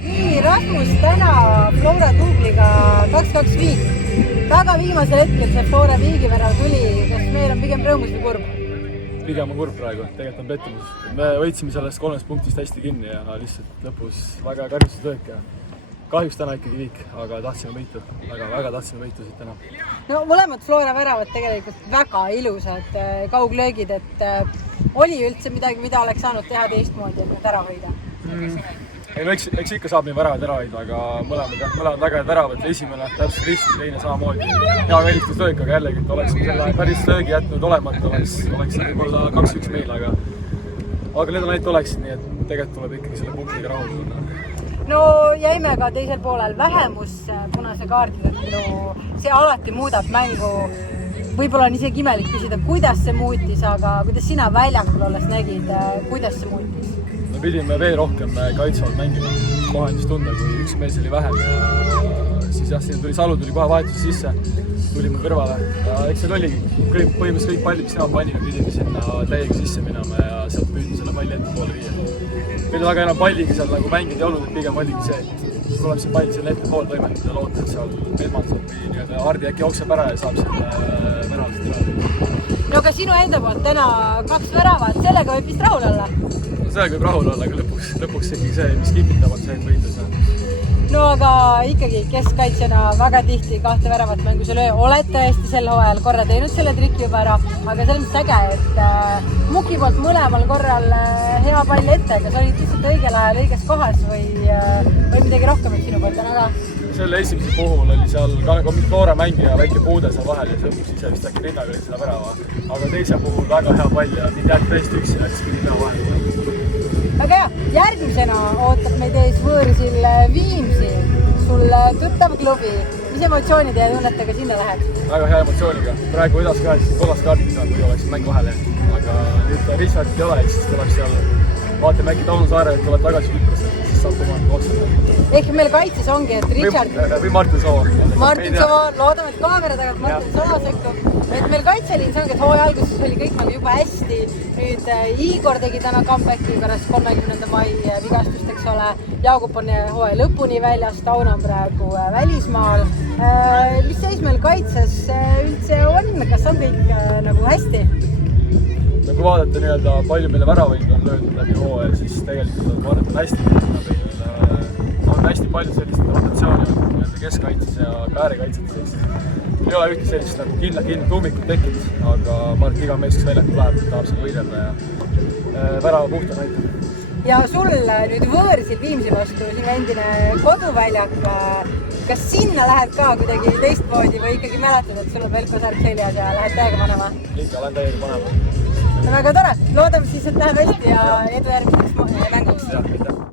Nii, Rasmus täna Flora duubliga 2-2 viik. Väga viimasel hetkel see Flora viigivärav tuli. Kas meil on pigem rõõmus või kurb? Pigem on kurb praegu, tegelikult on pettumus. Me võitsime sellest 3 punktist hästi kinni ja lihtsalt lõpus väga karjustustöök ja kahjuks täna ikkagi viik, aga tahtsime võitu. Väga tahtsime võitu siit täna. No mõlemad Flora väravad tegelikult väga ilusad kauglöögid, et oli üldse midagi, mida oleks saanud teha teistmoodi, et need ära hoida? Eks ikka saab nii väravad ära hoida, aga mõlemad väga head väravad. Esimene täpselt risti, teine samamoodi. Hea välistustöök, aga jällegi, et oleksime selle karistustöögi jätnud olemata, oleks võib-olla 2-1 meil, aga need on ainult oleksid, nii et tegelikult tuleb ikkagi selle punktiga rahuldada. No jäime ka teisel poolel vähemus punase kaardi, see alati muudab mängu. Võib-olla on isegi imelik küsida, kuidas see muutis, aga kuidas sina väljakul olles nägid, kuidas see muutis? Me pidime veel rohkem kaitsvalt mängima, kohendust tunda, kui üks mees oli vähem ja siis jah, siin tuli Salu kohe vahetus sisse, tuli mu kõrvale ja eks seal oligi põhimõtteliselt kõik pallid, mis nemad panime, pidime sinna täiega sisse minema ja sealt püüdme selle palli ette poole viia. Meil väga enam palliga seal nagu mängida ei olnud, et pigem oligi see, et tuleb see pall selle ette poole toimetada ja loota, et seal Edmanson või nii-öelda Hardi äkki jookseb ära ja saab selle väravast üle. No aga sinu enda poolt täna 2 väravat, sellega võib vist rahul olla? Sellega võib rahul olla, aga lõpuks ikkagi see, mis kipitab, on see, et võitlus. No aga ikkagi keskkaitsjana väga tihti 2 väravat mängus ei löö. Oled tõesti sel hooajal korra teinud selle triki juba ära, aga see on äge, et Muki poolt mõlemal korral hea pall ette. Kas olid lihtsalt õigel ajal õiges kohas või midagi rohkemat sinu poolt täna ka? Selle esimese puhul oli seal Flora mängija väike puude seal vahel ja see õppus ise vist äkki rinnaga oli seda värava. Aga teise puhul väga hea pall ja mind jääb täiesti üksi ja läks pidi pea vahel. Väga hea, järgmisena ootab meid ees võõrsil Viimsi, sul tuttav klubi. Mis emotsioonid ja tunnetega sinna lähed? Väga hea emotsiooniga. Praegu edasi ka, et kollast kaarti saab, kui oleks mäng vahele. Aga nüüd Richardit ei ole, siis tuleb seal vaatame äkki Tauno Saare, et tuleb tagasi Küprosse, siis saab oma otseda. Ehk meil kaitses ongi, et Richard... Või Martin Sova. Martin Sova, loodame, et kaamera tagant Martin Sova sekkub. Et meil kaitseliin see ongi, et hooaja alguses oli kõik nagu juba hästi. Nüüd Igor tegi täna comebacki pärast 30. mai vigastust, eks ole. Jaagup on hooaja lõpuni väljas, Tauno on praegu välismaal. Mis seis meil kaitses üldse on? Kas on kõik nagu hästi? Kui vaadata nii-öelda palju meile väravaid on löödud läbi hooaja, siis tegelikult on hästi. On hästi palju sellist rotatsiooni keskkaitses ja äärekaitses. Ei ole ühte sellist nagu kindla tuumikut tekkinud, aga ma arvan, et iga mees, kes väljakul läheb, tahab seal võidelda ja värava puhta näitab. Ja sul nüüd võõrsil Viimsi vastu sinu endine koduväljak, kas sinna lähed ka kuidagi teistmoodi või ikkagi mäletad, et sul on Velko Särk seljas ja lähed täiega panema? Ikka lähen täiega panema. Väga tore, loodame siis, et läheb hästi ja edu järgmiseks mänguks.